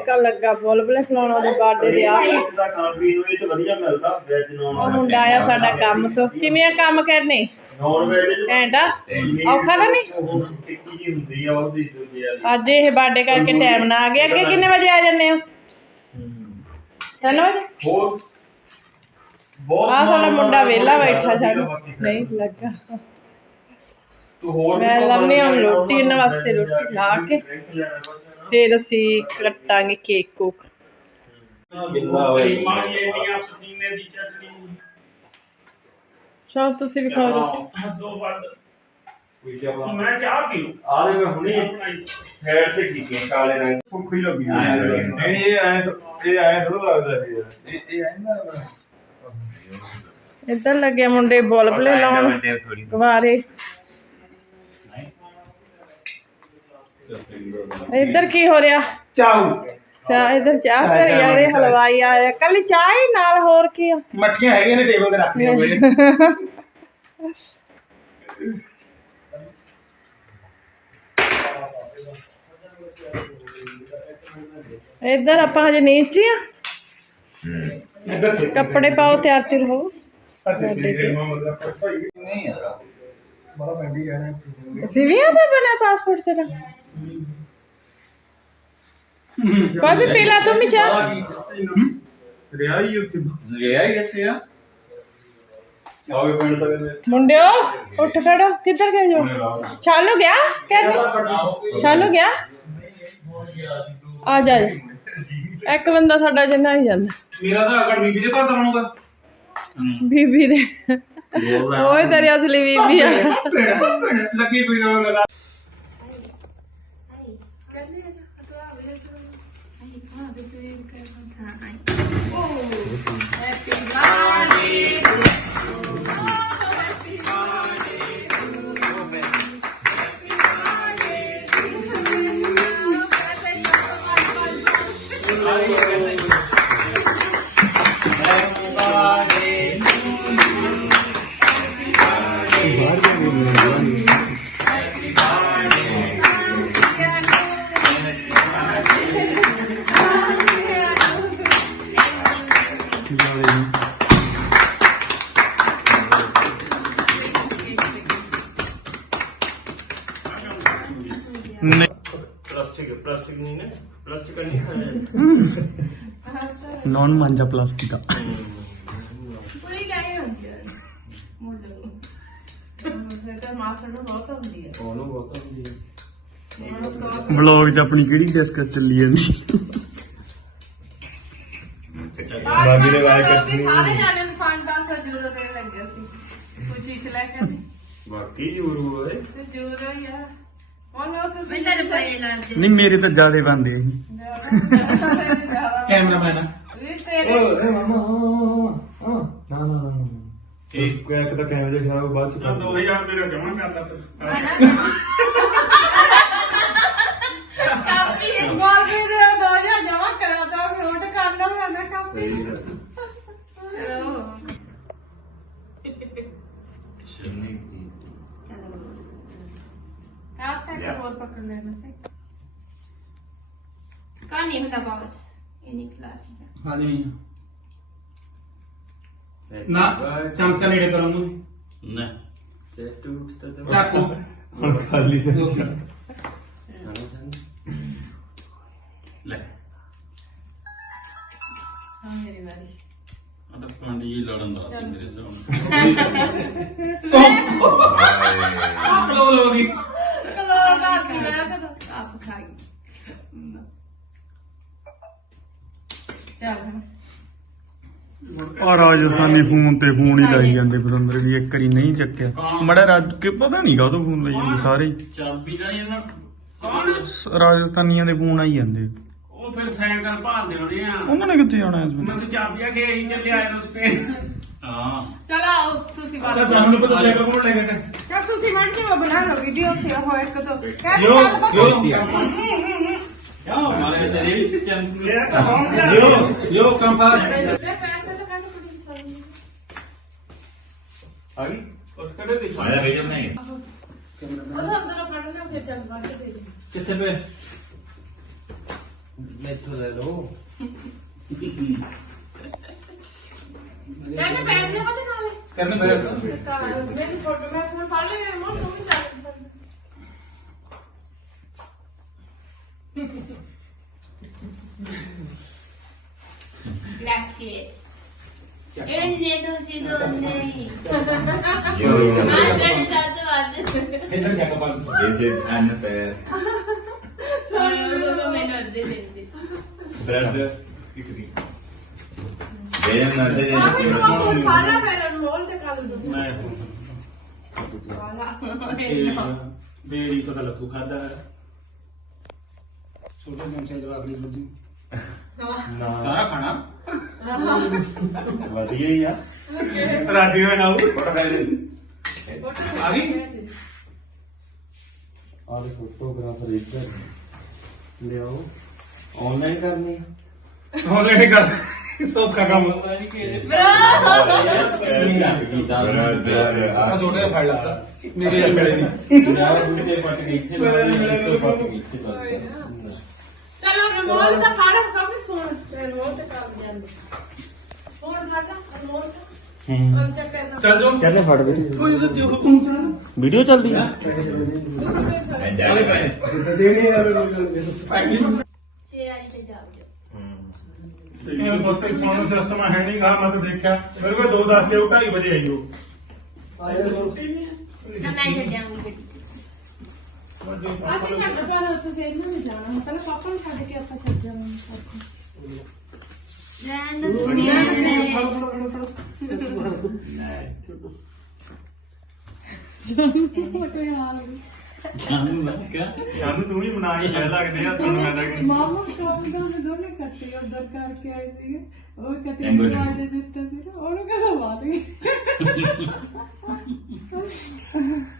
Uncle ਲੱਗਾ ਬੁਲਬੁਲੇ ਖਲਾਉਣ ਉਹਦੇ birthday ਦੇ ਆ। ਦਾ ਖਾਣ ਪੀਣ ਨੂੰ ਇਹ ਤਾਂ ਵਧੀਆ ਮਿਲਦਾ ਵੈਜ ਉਹ ਮੁੰਡਾ ਆਇਆ ਸਾਡਾ ਕੰਮ ਤੋਂ। ਕਿਵੇਂ ਆ ਕੰਮ ਕਰਨੇ? ਨੌਨ ਵੈਜ ਔਖਾ ਤਾਂ ਨਹੀਂ? ਟਿੱਕੀ ਜੀ ਹੁੰਦੀ ਆ ਉਹਦੀ ਦੂਜੀ ਆ ਅੱਜ ਇਹ ਬਰਥਡੇ ਕਰਕੇ ਟਾਈਮ ਨਾ ਆ ਗਿਆ। ਅੱਗੇ ਕਿੰਨੇ ਵਜੇ ਆ ਜੰਨੇ ਹੋ? ਤਿੰਨ ਵਜੇ? ਹੋਰ? ਬਹੁਤ ਆ ਸਾਡਾ ਮੁੰਡਾ ਵਿਹਲਾ ਬੈਠਾ ਸਾਨੂੰ। ਨਹੀਂ ਲੱਗਾ। ਤੂੰ ਹੋਰ ਵੀ ਮੈਂ ਕੋਈ ਲਾਉਂਦੀ ਹਾਂ ਲੈਣਾ ਰੋਟੀ ਇਹਨਾਂ ਵਾਸਤੇ ਰੋਟੀ ਲਾ ਕੇ। ਫਿਰ ਅਸੀਂ ਕੱਟਾਂਗੇ ਕੇਕ ਕੋਕ ਚਲ ਤੁਸੀਂ ਵੀ ਦੋ ਵੱਧ ਮੈਂ ਚਾਹ ਪੀ ਲੂੰ ਆ। ਲੈ ਮੈਂ ਹੁਣੇ ਸਾਈਡ ਤੇ ਕੀਤੀਆਂ ਕਾਲੇ ਰੰਗ ਭੁੱਖ ਹੀ ਲੱਗੀ ਨਹੀਂ, ਇਹ ਐ ਇਹ ਐ ਥੋੜਾ ਲੱਗਦਾ। ਇਹ ਇਹ ਐ ਨਾ ਇੱਧਰ ਲੱਗੇ ਮੁੰਡੇ ਲਾਉਣ। ਕੁਵਾਰੇ। ਇੱਧਰ ਕੀ ਹੋ ਰਿਹਾ? ਚਾਉ ਚਾਹ ਇੱਧਰ ਚਾਹ ਕਰ ਯਾਰ ਹਲਵਾਈ ਆਇਆ ਕੱਲੀ ਚਾਹ ਹੀ ਨਾਲ ਹੋਰ ਕੀ ਆ? ਮੱਠੀਆਂ ਹੈਗੀਆਂ ਨੇ ਟੇਬਲ ਤੇ ਰੱਖੀਆਂ ਹੋਏ ਇੱਧਰ ਆਪਾਂ ਹਜੇ ਨੀਚੇ ਆ? ਕੱਪੜੇ ਪਾਓ ਤਿਆਰ ਤਿਰ ਹੋ ਨਹੀਂ ਯਾਰ। ਬੜਾ ਪੈਂਦੀ ਰਹਿਣਾ ਸਿਵਿਆਂ ਦਾ ਬਣਾ ਪਾਸਪੋਰਟ ਤੇਰਾ ਕੋਈ ਵੀ ਪੀਲਾ ਤੂੰ ਵੀ ਚਾਹ ਰਿਆ ਹੀ ਉੱਥੇ ਰਿਹਾ ਹੀ ਕਿੱਥੇ ਆ ਆਵੇ ਪਿੰਡ ਤੱਕ ਮੁੰਡਿਓ ਉੱਠ ਖੜੋ ਕਿੱਧਰ ਗਏ ਜੋ ਚਾਲੂ ਗਿਆ ਕਹਿੰਦੇ ਚਾਲੂ ਗਿਆ ਆ ਜਾ ਜਾ। ਇੱਕ ਬੰਦਾ ਸਾਡਾ ਜਿੰਨਾ ਹੀ ਜਾਂਦਾ ਮੇਰਾ ਤਾਂ ਅਗਰ ਬੀਬੀ ਦੇ ਘਰ ਦਾ ਬਣੂਗਾ ਬੀਬੀ ਦੇ ਓਏ ਤੇਰੀ ਅਸਲੀ ਬੀਬੀ ਆ ਸੱਕੀ ਕੋਈ ਨਾ ਲਗਾ प्लास्टिक प्लास्टिक नहीं ना प्लास्टिक नहीं खाना non mangia ਪਲਾਸਟਿਕ ਦਾ ਕਹੀ ਹੁੰਦੀ। ਹੈ ਮੁੱਲ ਨੂੰ ਸਰਕਾਰ ਮਾਸਟਰ ਨੂੰ ਬਹੁਤ ਹੁੰਦੀ ਹੈ ਉਹਨੂੰ ਬਹੁਤ ਹੁੰਦੀ ਹੈ ਉਹਨਾਂ 'ਚ ਆਪਣੀ ਕਿਹੜੀ ਡਿਸਕਸ ਚੱਲੀ ਜਾਂਦੀ? ਬਾਕੀ ਦੇ ਬਾਰੇ ਮਾਸਟਰ ਨੂੰ ਸਾਰੇ ਜਾਣੇ ਨੂੰ ਖਾਣ ਦਾ ਸਜੂਰ ਦੇਣ ਲੱਗੇ ਸੀ। ਕੁਝ ਇਸ ਲੈ ਕੇ ਬਾਕੀ ਜ਼ਰੂਰ ਹੋਏ ਤੇ ਜੂਰ ਹੀ ਆ। ਹੁਣ ਉਹ ਤੁਸੀਂ ਨਹੀਂ ਮੇਰੇ ਤਾਂ ਜ਼ਿਆਦੇ ਬੰਦੇ ਆ ਇਹ। ਜ਼ਿਆਦਾ- ਜ਼ਿਆਦਾ- ਕੈਮਰਾਮੈਨ ਵੀ ਤੇਰੇ ਨਾ ਨਾ ਨਾ ਇੱਕ ਇੱਕ ਤਾਂ ਕੈਮਰੇ ਖਰਾਬ ਬਾਅਦ ਚ 2000 ਮੇਰਾ ਜਮਾ ਕਰਦਾ ਫਿਰ। ਕਾਪੀ ਮਾਰਕੇ ਦੇ 2000 ਜਮਾ ਕਰਾ ਦੋ ਨੋਟ ਕਰਨਾ ਮੈਂ ਕਾਪੀ। ਚਲੋ। ਕਾਹ ਤੱਕ ਹੋਰ ਪਕੜ ਲੈਣਾ ਸੀ। ਕਾ ਨਹੀਂ ਹੁੰਦਾ ਬਾਬਸ ਇਨੀ ਕਲਾਸ ਹਾਂ ਜੀ ਨਾ ਚਮਚਾ ਨੇੜੇ ਕਰੋ ਨੂੰ। ਨਾ ਤੇ ਟੂਟ ਤਾਂ ਚਾਕੂ। ਹੁਣ ਖਾਲੀ ਸੇ। ਲੈ। ਹਾਂ ਮੇਰੀ ਵਾਰੀ। ਅਦਾ ਪੰਡ ਲੜਨ ਦਾ ਸੀ ਮੇਰੇ ਸਾਹਮਣੇ ਕਲੋਲ ਹੋ ਗਈ ਕਲੋ ਕਾਪੀ ਮੈਂ ਕਦੋਂ ਆਪ ਖਾਈ ਚੱਲ ਹੁਣ ਆ ਰਾਜਸਥਾਨੀ ਫੋਨ ਤੇ ਫੋਨ ਹੀ ਲਾਈ ਜਾਂਦੇ ਬਦੰਦਰ ਵੀ ਇੱਕ ਵਾਰੀ ਨਹੀਂ ਚੱਕਿਆ। ਮੜਾ ਰਾਜ ਕੇ ਪਤਾ ਨਹੀਂ ਕਾਹਤੋਂ ਫੋਨ ਲਾਈ ਜਾਂਦੇ ਸਾਰੇ। ਹੀ। ਚਾਬੀ ਦਾ ਨਹੀਂ ਇਹਨਾਂ ਰਾਜਸਥਾਨੀਆਂ ਦੇ ਫੋਨ ਆਈ ਜਾਂਦੇ। ਉਹ ਫਿਰ ਸਾਈਕਲ ਭਾਲਦੇ ਹੋਣੇ ਆ। ਉਹਨਾਂ ਨੇ ਕਿੱਥੇ ਜਾਣਾ ਇਸ ਮੈਂ ਵੇਲੇ ਤਾਂ ਚਾਬੀਆਂ ਕੇ ਹੀ ਚੱਲੇ ਆਏ ਉਸ ਤੇ। ਹਾਂ। ਚਲ ਆਓ ਤੁਸੀਂ ਤਾਂ ਬਾਤ ਸਾਨੂੰ ਪਤਾ ਲੱਗਾ ਕੋਣ ਲੈ ਕੇ ਕਰ ਤੁਸੀਂ ਮਿੰਟ ਨਹੀਂ ਬਣਾ ਲਓ ਵੀਡੀਓ ਤੇ ਹੋ ਇੱਕ ਦੋ। ਕਹਿ ਯੋ ਚੱਲ ਯੋ ਮਾਰੇ ਤੇਰੇ ਵੀ ਚੰਦ ਇਹ ਤਾਂ ਕੌਣ ਗਿਆ ਯੋ ਯੋ ਕੰਪਾਸ ਲੈ ਪੈਸੇ ਤਾਂ ਕੱਢ ਕੁੜੀ ਆ ਗਈ ਉਸ ਕੜੇ ਦੀ ਆਇਆ ਵੀਡੀਓ ਬਣਾਈ ਉਹਦਾ ਅੰਦਰ ਫੜ ਲਿਆ ਫਿਰ ਚੱਲ ਬਾਹਰ ਦੇ ਦੇ ਕਿੱਥੇ ਪਏ? ਮੈਥੋਂ ਲੈ ਲਓ। ਕਹਿੰਦੇ ਬੈਠਦੇ ਕਦੇ ਨਾਲੇ। ਕਰਨ ਮੇਰੇ ਮੇਰੀ ਫੋਟੋ ਮੈਂ ਫੋਨ ਫੜ ਲਿਆ ਮੋਂ ਤੂੰ ਵੀ ਚੱਲ Grazie. ਇਹ ਜੇ ਤੁਸੀਂ ਦੋਨੇ ਹੀ ਆਹ ਸਾਡੇ ਸਾਥ ਵੱਧ ਇੱਧਰ ਜਾਣਾ ਬੰਦ ਸੋ This is unfair. ਲੋਕ ਮੈਨੂੰ ਅੱਧੇ ਦਿੰਦੇ ਬ੍ਰੈਡ ਇੱਕ ਦੀ They are not there. ਮਾਮੀ ਨੂੰ ਆਪੋ ਪਾਲਾ ਪੈਰਾਂ ਨੂੰ ਮੋਲ ਤੇ ਕਾਲ ਦੋ ਮੈਂ ਵਾਲਾ ਬੇਰੀ ਤੋਂ ਤਾਂ ਲੱਖੂ ਖਾਦਾ ਹੈ ਛੋਟੇ ਜੰਮ ਸੇ ਜਵਾਬ ਨਹੀਂ ਲੁੱਦੀ ਹਾਂ ਸਾਰਾ ਖਾਣਾ ਵਧੀਆ ਹੀ ਆ ਰਾਜੀ ਹੋਇਆ ਨਾ ਫੋਟੋ ਕਰ ਦੇ ਆ ਗਈ ਆਹ ਫੋਟੋਗ੍ਰਾਫਰ ਇੱਧਰ ਲਿਆਓ ਆਨਲਾਈਨ ਕਰਨੀ ਹੁਣ ਇਹ ਕਰ ਸੌਖਾ ਕੰਮ Bravo! ਆ ਛੋਟੇ ਜਿਹਾ ਫੜ ਲੱਗਾ ਮੇਰੇ ਨਾਲ ਮਿਲੇ ਨਹੀਂ ਚਲੋ। ਅਨਮੋਲ ਦਾ ਫੜ ਸਭ ਫੋਨ। ਅਨਮੋਲ ਤੇ ਕਰ ਜਾਂਦੇ। ਫੋਨ ਫੜ ਅਨਮੋਲ ਦਾ ਅੰਤ ਕਰਨਾ ਚੱਲ ਜਾਓ ਕਹਿੰਦੇ ਫੜ ਬੇਟੀ। ਕੋਈ ਤਾਂ ਜੋ ਤੂੰ ਚੱਲ। ਵੀਡੀਓ ਚੱਲਦੀ ਆ। ਦੇਣੇ ਯਾਰ. ਇਹ ਫੋਟੋ ਫੋਨ ਸਿਸਟਮ ਹੈ ਨਹੀਂ ਗਾ ਮੈਂ ਤਾਂ ਦੇਖਿਆ। ਮੇਰੇ ਕੋਲ 2 10 ਤੇ ਉਹ 2:30 ਵਜੇ ਆਈ ਉਹ। che andiamo di ਅਸੀਂ ਛੱਡ ਪਰ ਤੁਸੀਂ ਇਹਨਾਂ ਨੂੰ ਜਾਣਾ। ਪਹਿਲਾਂ ਪਾਪਾ ਨੂੰ ਛੱਡ ਕੇ ਆਪਾਂ ਛੱਡ ਜਾਵਾਂਗੇ Prendo tu ਫੋਟੋ ਹਾਲ ਜਾਨੂੰ ਮੈਂ ਕਿਹਾ ਸਾਨੂੰ ਤੂੰ ਵੀ ਮਨਾ ਹੀ ਕਹਿ ਲੱਗਦੇ ਆ ਤੁਹਾਨੂੰ ਮੈਂ ਤਾਂ ਕਹਿੰਦੀ। ਮਾਮਾ ਕੰਮ ਦਾ ਦੋਨੇ ਕੱਟੇ ਉਧਰ ਕਰਕੇ ਆਏ ਸੀਗੇ। ਉਹ ਕਤੇ Angle. ਦਵਾਈ ਦੇ ਦਿੱਤਾ ਸੀ ਨਾ, ਉਹਨੂੰ ਕਹਦਾ ਗਈ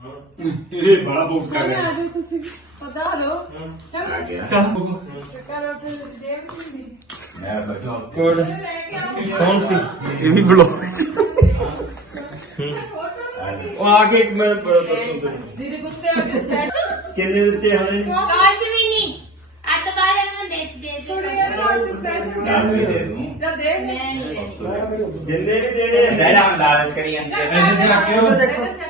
ਇਹ ਬੜਾ ਦੋਸਤ ਕਰ ਰਿਹਾ ਆਜੋ ਤੁਸੀਂ ਪਧਾਰੋ ਆ ਗਿਆ। ਚੱਲ। ਬੋਗੋ ਸ਼ਕਰ ਉੱਠ ਦੇਵ ਜੀ ਮੈਂ ਬਚਾ ਕੋਡ ਕੌਣ? ਸੀ? ਇਹ ਵੀ ਬਲੌਗ ਉਹ ਆ ਕੇ ਇੱਕ ਮੈਂ ਦੀਦੀ ਗੁੱਸੇ ਆ ਕੇ ਸਟੈਂਡ ਕਿੰਨੇ ਦਿੱਤੇ ਹਲੇ ਕਾਸ਼ ਵੀ ਨਹੀਂ। ਅੱਤ ਬਾਹਰ ਨੂੰ ਦੇ ਦੇ ਥੋੜੇ ਜਿਹਾ ਪੈਸੇ ਦੱਸ ਵੀ ਦੇ ਦੂੰ। ਜਾਂ ਦੇ। ਮੈਂ ਦਿੰਦੇ ਨਹੀਂ ਦੇਣੇ। ਜਿਹੜਾ ਅੰਦਾਜ਼ ਕਰੀ ਜਾਂਦੇ ਪੈਸੇ ਰੱਖਿਓ।